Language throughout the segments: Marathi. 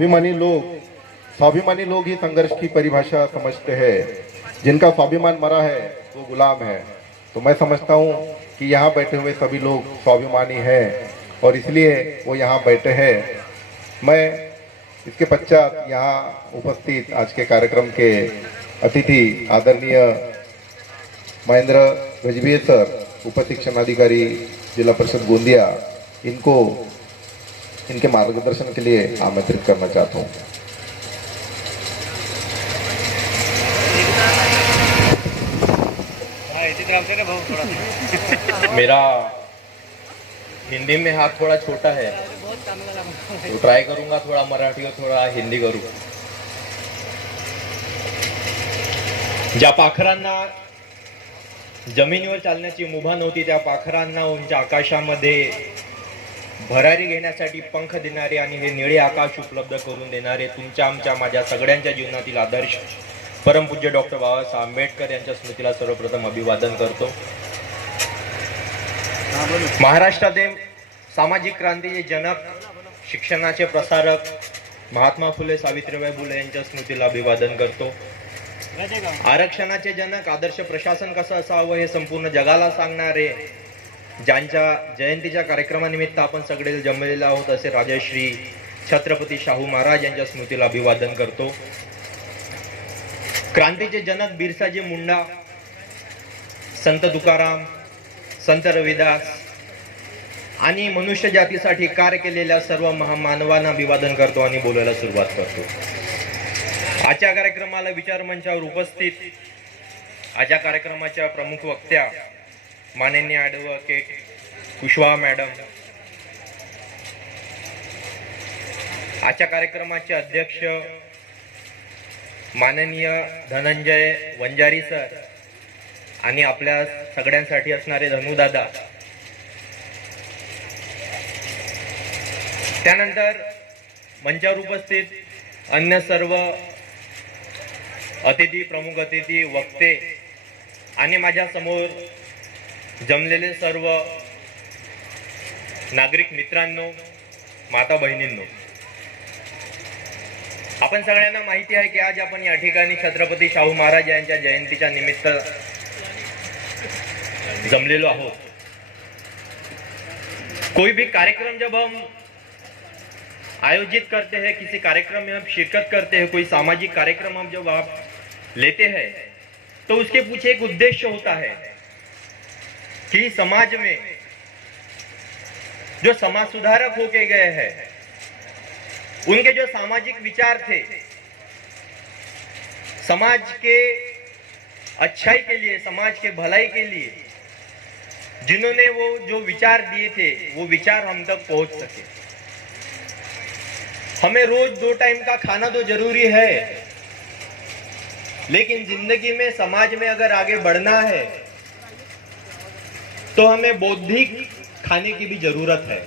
स्वाभिमानी लोग ही संघर्ष की परिभाषा समझते हैं। जिनका स्वाभिमान मरा है वो गुलाम है। तो मैं समझता हूँ कि यहाँ बैठे हुए सभी लोग स्वाभिमानी हैं और इसलिए वो यहाँ बैठे हैं। मैं इसके पश्चात यहाँ उपस्थित आज के कार्यक्रम के अतिथि आदरणीय महेंद्र गजभिये सर, उप शिक्षणाधिकारी जिला परिषद गोंदिया, इनको इनके मार्गदर्शन के लिए आमंत्रित करना चाहता हूँ। मेरा हिंदी में हाथ थोड़ा छोटा है तो ट्राय करूंगा थोड़ा मराठी और थोड़ा हिंदी करू। ज्या पाखरांना जमिनीवर चालण्याची मुभा नव्हती त्या पाखरांना उंच आकाशामध्ये भरारी घेण्यासाठी पंख देणारे आणि हे निळे आकाश उपलब्ध करून देणारे तुमच्या आमच्या माझ्या सगळ्यांच्या जीवनातील आदर्श परमपूज्य डॉक्टर बाबासाहेब आंबेडकर यांच्या स्मृतीला सर्वप्रथम अभिवादन करतो। महाराष्ट्रातील सामाजिक क्रांतीचे जनक, शिक्षणाचे प्रसारक महात्मा फुले सावित्रीबाई फुले यांच्या स्मृतीला अभिवादन करतो। आरक्षणाचे जनक, आदर्श प्रशासन कसं असावं हे संपूर्ण जगाला सांगणारे, ज्यांच्या जयंतीच्या कार्यक्रमानिमित्त आपण सगळे जमलेले आहोत असे राजश्री छत्रपती शाहू महाराज यांच्या स्मृतीला अभिवादन करतो। क्रांतीचे जनक बिरसाजी मुंडा, संत तुकाराम, संत रविदास आणि मनुष्य जातीसाठी कार्य केलेल्या सर्व महामानवांना अभिवादन करतो आणि बोलायला सुरुवात करतो। आजच्या कार्यक्रमाला विचार मंचावर उपस्थित आजच्या कार्यक्रमाच्या प्रमुख वक्त्या माननीय ॲडव्होकेट कुशवाहा मॅडम, आजच्या कार्यक्रमाचे अध्यक्ष माननीय धनंजय वंजारी सर आणि आपल्या सगळ्यांसाठी असणारे धनुदादा, त्यानंतर मंचावर उपस्थित अन्य सर्व अतिथी, प्रमुख अतिथी, वक्ते आणि माझ्या समोर जमलेले सर्व नागरिक मित्रांनो, माता बहिणींनो, आपण सगळ्यांना माहिती आहे की आज आपण या ठिकाणी छत्रपती शाहू महाराज यांच्या जयंतीच्या निमित्त जमलेलो आहोत। कोई भी कार्यक्रम जब हम आयोजित करते हैं, किसी कार्यक्रम में हम शिरकत करते हैं, कोई सामाजिक कार्यक्रम हम जब आप लेते हैं तो उसके पीछे एक उद्देश्य होता है कि समाज में जो समाज सुधारक होके गए हैं, उनके जो सामाजिक विचार थे, समाज के अच्छाई के लिए, समाज के भलाई के लिए जिन्होंने वो जो विचार दिए थे वो विचार हम तक पहुंच सके। हमें रोज 2 टाइम का खाना तो जरूरी है, लेकिन जिंदगी में, समाज में अगर आगे बढ़ना है तो हमें बौद्धिक खाने की भी जरूरत है।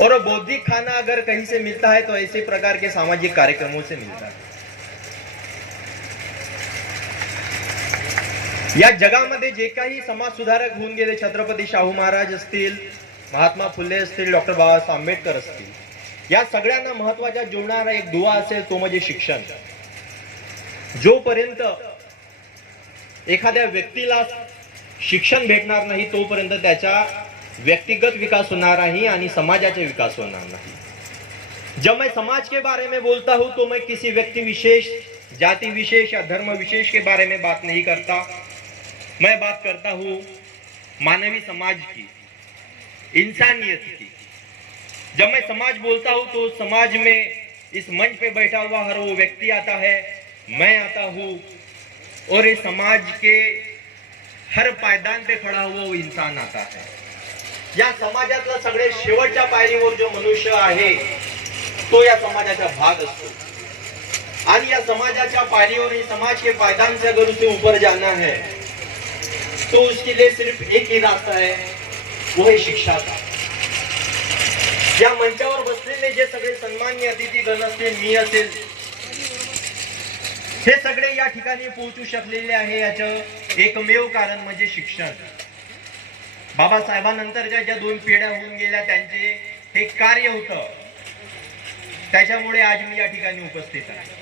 और बौद्धिक खाना अगर कहीं से मिलता है तो ऐसे प्रकार के सामाजिक कार्यक्रमों से मिलता है। या जगामध्ये जे काही समाज सुधारक होऊन गेले, छत्रपती शाहू महाराज असतील, महात्मा फुले असतील, डॉक्टर बाबासाहेब आंबेडकर असतील, या सगळ्यांना महत्वाचा जोडणारा एक दुवा असेल तो म्हणजे शिक्षण। जोपर्यंत एखाद्या व्यक्तीला शिक्षण भेटणार नाही तोपर्यंत त्याचा व्यक्तिगत विकास होना नहीं आणि समाजाचा विकास होना नहीं। जब मैं समाज के बारे में बोलता हूं तो मैं किसी व्यक्ति विशेष, जाति विशेष या धर्म विशेष के बारे में बात नहीं करता। मैं बात करता हूं मानवी समाज की, इंसानियत की। जब मैं समाज बोलता हूं तो समाज में इस मंच पे बैठा हुआ हर वो व्यक्ति आता है, मैं आता हूं, और इस समाज के हर पायदान पे खड़ा हुआ वो इंसान आता है। या समाजातला सगळे शेवटच्या पायरीवर जो मनुष्य आहे तो या समाजाचा भाग असतो आणि या समाजाच्या पायरीवर, समाज के पायदान से अगर उसे ऊपर जाना है तो उसके लिए सिर्फ एक ही रास्ता है, वो है शिक्षा का। या मंचावर बसलेले जे सगळे सन्माननीय अतिथीगण असतील, मी असेल, हे सगळे या ठिकाणी पोहोचू शकलेले आहे याचं एकमेव कारण म्हणजे शिक्षण। बाबासाहेबांनंतरच्या ज्या 2 पिढ्या होऊन गेल्या त्यांचे हे कार्य होतं त्याच्यामुळे आज मी या ठिकाणी उपस्थित आहे.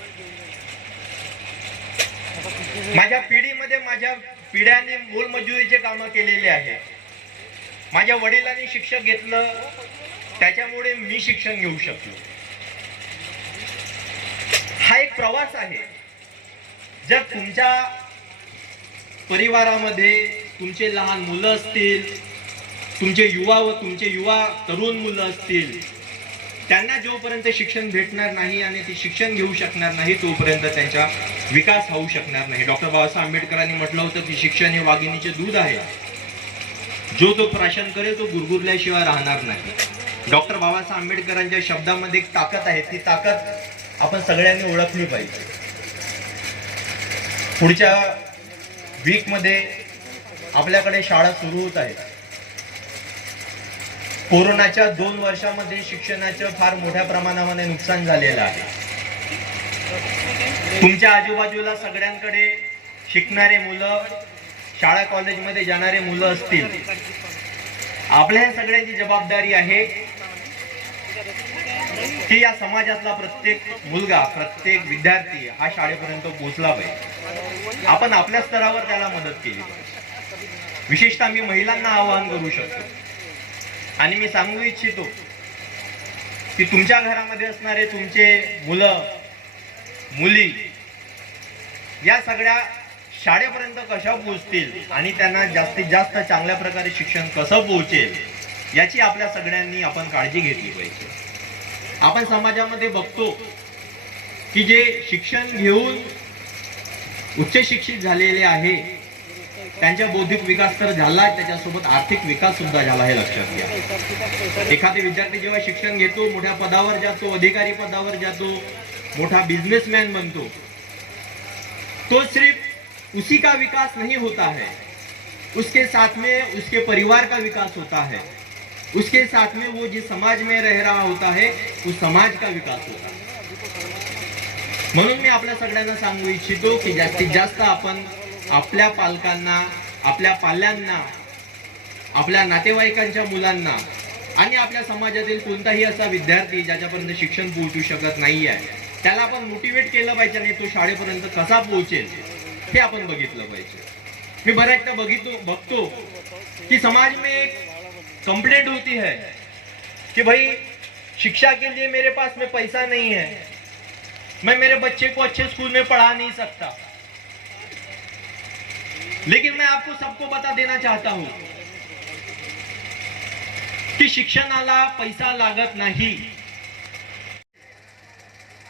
माझ्या पिढीमध्ये माझ्या पिढ्यांनी मोलमजुरीचे कामं केलेले आहे. माझ्या वडिलांनी शिक्षण घेतलं, त्याच्यामुळे मी शिक्षण घेऊ शकलो. हा एक प्रवास आहे. जर तुमच्या परिवारामध्ये तुमचे लहान मुलं असतील, तुमचे युवा तरुण मुलं असतील, त्यांना जोपर्यंत शिक्षण भेटणार नाही आणि ते शिक्षण घेऊ शकणार नाही तोपर्यंत त्यांचा विकास होऊ शकणार नाही. डॉक्टर बाबासाहेब आंबेडकरांनी म्हटलं होतं की शिक्षण हे वाघिणीचे दूध आहे, जो तो प्राशन करेल तो गुरगुरल्याशिवाय राहणार नाही. डॉक्टर बाबासाहेब आंबेडकरांच्या शब्दामध्ये एक ताकद आहे, ती ताकद आपण सगळ्यांनी ओळखली पाहिजे. पुढच्या वीकमध्ये आपल्याकडे शाळा सुरू होत आहेत. कोरोनाच्या 2 वर्षामध्ये शिक्षणाचं फार मोठ्या प्रमाणामध्ये नुकसान झालेलं आहे. तुमच्या आजूबाजूला सगळ्यांकडे शिकणारे मुलं, शाळा कॉलेजमध्ये जाणारे मुलं असतील. आपल्या ह्या सगळ्यांची जबाबदारी आहे की या समाजातला प्रत्येक मुलगा, प्रत्येक विद्यार्थी हा शाळेपर्यंत पोहोचला पाहिजे. आपण आपल्या स्तरावर त्याला मदत केली पाहिजे. विशेषतः मी महिलांना आवाहन करू शकतो आणि मी सांगू इच्छितो की तुमच्या घरामध्ये असणारे तुमचे मुलं मुली या सगळ्या शाळेपर्यंत कशा पोहोचतील आणि त्यांना जास्तीत जास्त चांगल्या प्रकारे शिक्षण कसं पोहोचेल याची आपल्या सगळ्यांनी आपण काळजी घेतली पाहिजे. आपण समाजामध्ये बघतो की जे शिक्षण घेऊन उच्च शिक्षित झालेले आहे त्यांचा बौद्धिक विकास तर झाला, त्याच्यासोबत आर्थिक विकास सुद्धा झाला, हे लक्षात घ्या. एखादे विद्यार्थी जेव्हा शिक्षण घेतो, मोठ्या पदावर जातो, अधिकारी पदावर जातो, मोठा बिजनेसमॅन बनतो, तो सिर्फ उसी का विकास नहीं होता है, उसके साथ में उसके परिवार का विकास होता है, उसके साथ में वो जिस समाज में रह रहा होता है उस समाज का विकास होता है. म्हणून मी आपल्या सगळ्यांना सांगू इच्छितो की जास्तीत जास्त आपण आपल्या पालकांना, आपल्या पाल्यांना, आपल्या नातेवाईकांच्या मुलांना आणि आपल्या समाजातील कोणताही असा विद्यार्थी ज्याच्यापर्यंत शिक्षण पोहोचू शकत नाही आहे त्याला आपण मोटिवेट केलं पाहिजे आणि तो शाळेपर्यंत कसा पोहोचेल हे आपण बघितलं पाहिजे. मी बऱ्याचदा बघतो की समाज में एक कंप्लेंट होती है कि भाई शिक्षा के लिए मेरे पास में पैसा नहीं है, मैं मेरे बच्चे को अच्छे स्कूल में पढ़ा नहीं सकता. लेकिन मैं आपको सबको बता देना चाहता हूं कि शिक्षणाला पैसा लागत नाही,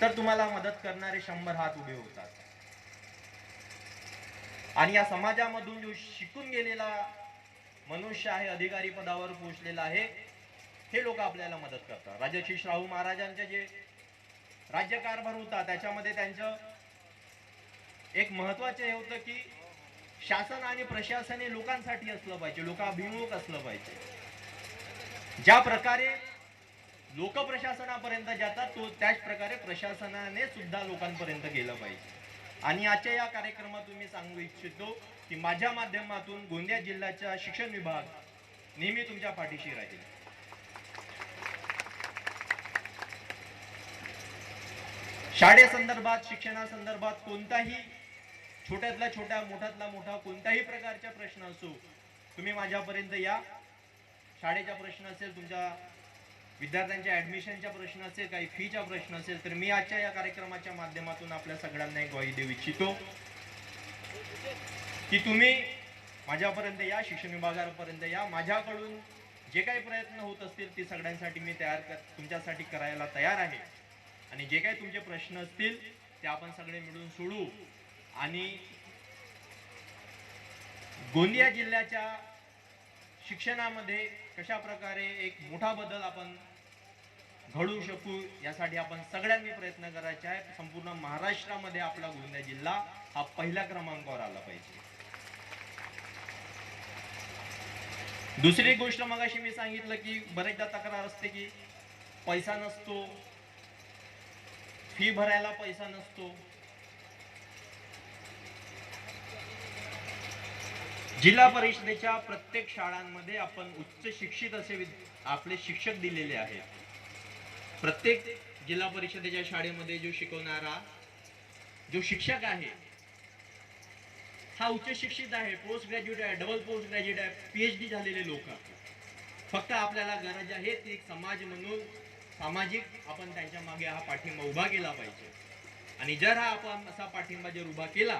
तर तुम्हाला मदत करणारे 100 हात उभे होतात. आणि या समाजामधून जो शिकून गेलेला मनुष्य आहे, अधिकारी पदावर पोहोचलेला आहे, हे लोक आपल्याला मदत करतात. राजर्षी शाहू महाराजांचे जे राज्यकारभार होता त्याच्यामध्ये त्यांचं एक महत्वाचं हे होतं की शासन आणि प्रशासन हे लोकांसाठी असलं पाहिजे, लोकाभिमुख असलं पाहिजे. ज्या प्रकारे लोक प्रशासनापर्यंत जातात तो त्याच प्रकारे प्रशासनाने सुद्धा लोकांपर्यंत गेलं पाहिजे. आणि आजच्या या कार्यक्रमातून मी सांगू इच्छितो की माझ्या माध्यमातून गोंदिया जिल्ह्याचा शिक्षण विभाग नेहमी तुमच्या पाठीशी राहील. शाळेसंदर्भात, शिक्षणासंदर्भात कोणताही छोट्यातला छोटा, मोठ्यातला मोठा कोणत्याही प्रकारचा प्रश्न असो, तुम्ही माझ्यापर्यंत या. शाळेचा प्रश्न असेल, तुमच्या विद्यार्थ्यांच्या ऍडमिशनचा प्रश्न असेल, काही फीचा प्रश्न असेल, तर मी आजच्या या कार्यक्रमाच्या माध्यमातून आपल्या सगळ्यांना एक ग्वाही देऊ इच्छितो की तुम्ही माझ्यापर्यंत या, शिक्षण विभागापर्यंत या. माझ्याकडून जे काही प्रयत्न होत असतील ते सगळ्यांसाठी मी तुमच्यासाठी करायला तयार आहे. आणि जे काही तुमचे प्रश्न असतील ते आपण सगळे मिळून सोडवू आणि गोंदिया जिल्ह्याच्या शिक्षणामध्ये कशा प्रकारे एक मोठा बदल आपण घडवू शकू यासाठी आपण सगळ्यांनी प्रयत्न करायचे आहे. संपूर्ण महाराष्ट्रामध्ये आपला गोंदिया जिल्हा हा पहिल्या क्रमांकावर आला पाहिजे. दुसरी गोष्ट मगाशी मी सांगितलं की बरेचदा तक्रार असते की पैसा नसतो, फी भरायला पैसा नसतो. जिल्हा परिषदेच्या प्रत्येक शाळांमध्ये आपण उच्च शिक्षित असे आपले शिक्षक दिलेले आहेत. प्रत्येक जिल्हा परिषदेच्या शाळेमध्ये जो शिकवणारा जो शिक्षक आहे हा उच्च शिक्षित आहे, पोस्ट ग्रॅज्युएट आहे, डबल पोस्ट ग्रॅज्युएट आहे, PhD झालेले लोक आहेत. फक्त आपल्याला गरज आहे ती एक समाज म्हणून सामाजिक आपण त्यांच्या मागे हा पाठिंबा उभा केला पाहिजे. आणि जर हा आपण असा पाठिंबा जर उभा केला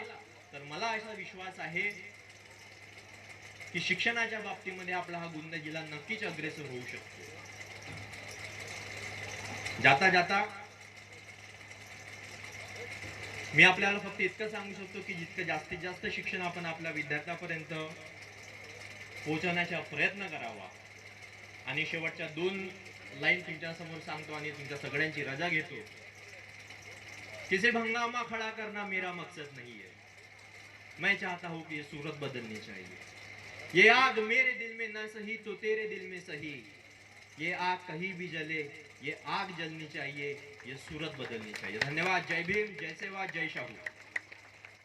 तर मला असा विश्वास आहे की शिक्षणाच्या बाबतीमध्ये आपला हा गोंदिया जिल्हा नक्कीच अग्रेसर होऊ शकतो. जाता जाता मी आपल्याला फक्त इतकं सांगू शकतो की जितकं जास्तीत जास्त शिक्षण आपण आपल्या विद्यार्थ्यापर्यंत पोहोचवण्याचा प्रयत्न करावा. आणि शेवटच्या 2 लाईन तुमच्या समोर सांगतो आणि तुमच्या सगळ्यांची रजा घेतो. किसी हंगामा खड़ा करना मेरा मकसद नहीं है, मैं चाहता हूं कि ये सूरत बदलनी चाहिए. ये आग मेरे दिल में न सही तो तेरे दिल में सही, ये आग कहीं भी जले, ये आग जलनी चाहिए, ये सूरत बदलनी चाहिए. धन्यवाद. जय भीम, जय सेवा, जय शाहू.